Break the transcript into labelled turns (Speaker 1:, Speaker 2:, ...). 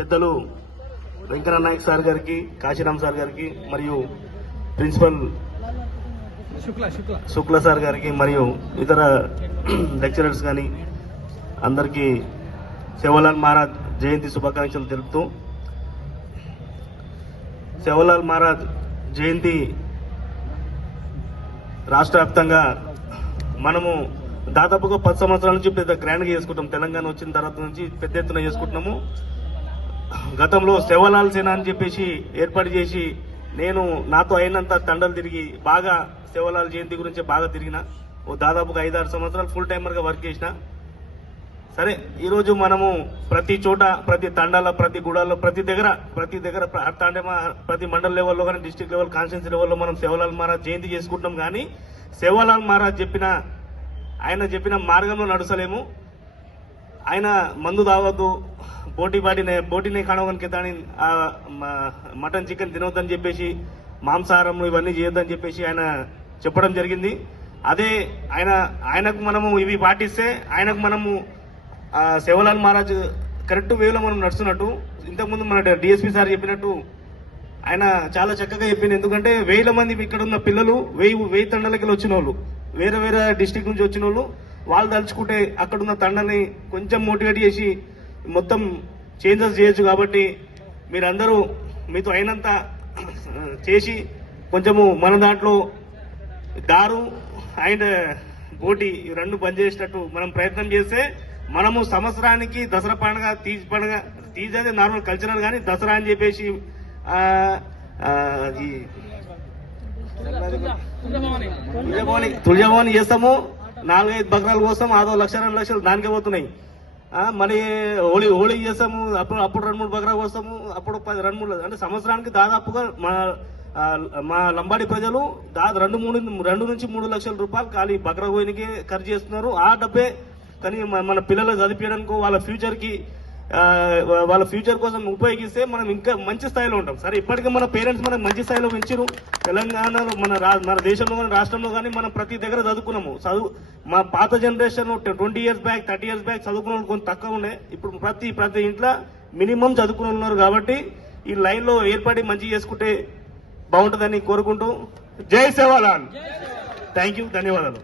Speaker 1: పెద్దలు వెంకన్న నాయక్ సార్ గారికి కాశీరామ్ సార్ గారికి మరియు ప్రిన్సిపల్
Speaker 2: శుక్ల
Speaker 1: సార్ గారికి మరియు ఇతర లెక్చరర్స్ కానీ అందరికీ సేవలాల్ మహారాజ్ జయంతి శుభాకాంక్షలు తెలుపుతూ సేవలాల్ మహారాజ్ జయంతి రాష్ట్ర వ్యాప్తంగా మనము దాదాపుగా పది సంవత్సరాల నుంచి పెద్ద గ్రాండ్గా చేసుకుంటాం. తెలంగాణ వచ్చిన తర్వాత నుంచి పెద్ద ఎత్తున చేసుకుంటున్నాము. గతంలో సేవలాల్ సేన అని చెప్పేసి ఏర్పాటు చేసి నేను నాతో అయినంత తండలు తిరిగి బాగా సేవలాల్ జయంతి గురించి బాగా తిరిగిన. ఓ దాదాపుగా ఐదారు సంవత్సరాలు ఫుల్ టైమర్గా వర్క్ చేసిన. సరే ఈరోజు మనము ప్రతి చోట ప్రతి తండాల ప్రతి గుడాల్లో ప్రతి దగ్గర ప్రతి దగ్గర ప్ర- ప్రతి మండల లెవెల్లో కానీ డిస్టిక్ లెవెల్ కాన్స్టిట్యూన్సీ లెవెల్లో మనం సేవలాల్ మహారాజ్ జయంతి చేసుకుంటాం కానీ సేవలాల్ మహారాజ్ చెప్పిన ఆయన చెప్పిన మార్గంలో నడుసలేము. ఆయన మందు తాగొద్దు పోటీ బాటినే పోటీని కణవని కితాని మటన్ చికెన్ తినవద్దని చెప్పేసి మాంసాహారం ఇవన్నీ చేయొద్దని చెప్పేసి ఆయన చెప్పడం జరిగింది. అదే ఆయన ఆయనకు మనము ఇవి పాటిస్తే ఆయనకు మనము శివలాల్ సేవలాల్ మహారాజ్ కరెక్ట్ వేలో మనం నడుస్తున్నట్టు ఇంతకుముందు మన డిఎస్పీ సార్ చెప్పినట్టు ఆయన చాలా చక్కగా చెప్పింది ఎందుకంటే వేల మంది ఇక్కడ ఉన్న పిల్లలు వెయ్యి వెయ్యి తండలకి వచ్చిన వాళ్ళు వేరే వేరే డిస్టిక్ నుంచి వచ్చిన వాళ్ళు వాళ్ళు తలుచుకుంటే అక్కడున్న తండని కొంచెం మోటివేట్ చేసి మొత్తం చేంజెస్ చేయొచ్చు కాబట్టి మీరందరూ మీతో అయినంత చేసి కొంచెము మన దాంట్లో దారు అండ్ బోటి ఇవి రెండు బంద్ చేసేటట్టు మనం ప్రయత్నం చేస్తే మనము సంవత్సరానికి దసరా పండుగ తీజ్ పండుగ తీజ్ అనేది నార్మల్ కల్చరల్ కానీ దసరా అని చెప్పేసి తులజభవాని ఆ, చేస్తాము. నాలుగైదు బకరాలు కోసం ఆదో లక్ష రెండు లక్షలు దానికే పోతున్నాయి. ఆ, మరి హోళీ హోళీ చేస్తాము అప్పుడు అప్పుడు రెండు మూడు బకరా కోస్తాము అప్పుడు పది రెండు మూడు అంటే సంవత్సరానికి దాదాపుగా మా మా లంబాడి ప్రజలు దాదాపు రెండు మూడు రెండు నుంచి మూడు లక్షల రూపాయలు ఖాళీ బకరా కోయినికి ఖర్చు చేస్తున్నారు. ఆ డబ్బే కానీ మన పిల్లలు చదివించడానికి వాళ్ళ ఫ్యూచర్కి వాళ్ళ ఫ్యూచర్ కోసం ఉపయోగిస్తే మనం ఇంకా మంచి స్థాయిలో ఉంటాం. సరే ఇప్పటికే మన పేరెంట్స్ మనకు మంచి స్థాయిలో పెంచారు తెలంగాణలో మన మన దేశంలో కానీ రాష్ట్రంలో కానీ మనం ప్రతి దగ్గర చదువుకున్నాము. చదువు మా పాత generation twenty years back thirty years back చదువుకున్న వాళ్ళు కొంత తక్కువ ఉండే. ఇప్పుడు ప్రతి ప్రతి ఇంట్లో మినిమం చదువుకుని ఉన్నారు కాబట్టి ఈ లైన్లో ఏర్పడి మంచి చేసుకుంటే బాగుంటుందని కోరుకుంటూ. జై సేవాలాల్ థ్యాంక్ యూ ధన్యవాదాలు.